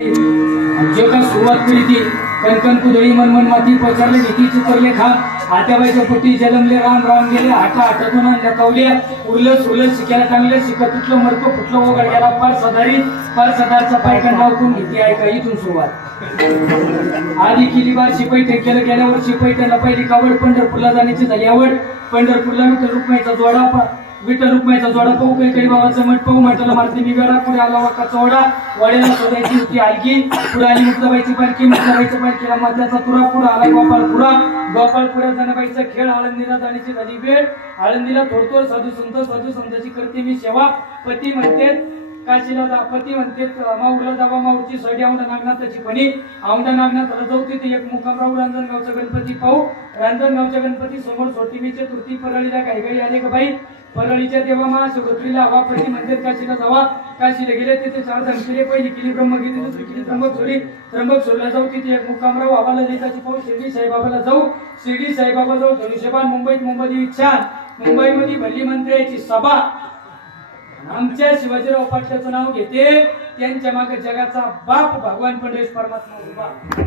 जे काय सुरुवात केली ती कणकण कुदळी मनमन माती पसरले भीती चुकरले खा. आत्याबाईच्या पोटी जलमले राम राम गेले आटा आटातून आणल्या कवल्या. उरलं सुरलं शिकायला टांगले शिकत तुटलं मरतो फुटलं वगळ गेला पार सदारी. पार सदारचा पायका नाव कोण घेते आहे का इथून सुरुवात. आधी केली बार शिपाई केलं गेल्यावर शिपाई त्यांना पहिली कावड पंढरपूरला जाण्याची झाली आवड. पंढरपूरला विठ्ठल रुक्माईचा जोडा विठ्ठल रुक्माईचा जोडा पाहू कैकडी बाबाचा मठ पाहू म्हटलं मारती मी वेळा पुढे आला वाका चोडा वडेला शोधायची होती आलकी पुढे आली मुक्ताबाईची पालखी मुक्ताबाईच्या पालखीला मधल्याचा तुरा पुढे आला गोपाळपुरा. गोपाळपुरा जनाबाईचा खेळ आळंदीला जाण्याची झाली वेळ. आळंदीला थोडथोड साधू संत साधू संतांची करते मी सेवा. पती म्हणते काशीला जा पती म्हणते माऊला जावा माऊची सडी औंढा नागनाथाची पणी औंढा नागनाथ रजवते ते एक मुकामराव रांजणगावचा गणपती पाहू. रांजणगावच्या गणपती समोर सोटीमीचे मी परळीला काही काही आले का बाई. परळीच्या देवा महाशिवरात्रीला हवा पडली म्हणजे काशीला जावा. काशीला गेले तिथे चार धनशिरे पहिली केली ब्रह्मगिरी दुसरी केली त्र्यंबक सोडला जाऊ तिथे एक मुकामराव हवाला नेताची पाहू शिर्डी साईबाबाला जाऊ. शिर्डी साईबाबा जाऊ धनुष्यबान मुंबईत मुंबई छान. मुंबईमध्ये भल्ली मंत्र्याची सभा. आमच्या शिवाजीराव पाटलाचं नाव घेते. त्यांच्या मागे जगाचा बाप भगवान पंडित परमात्मा उभा.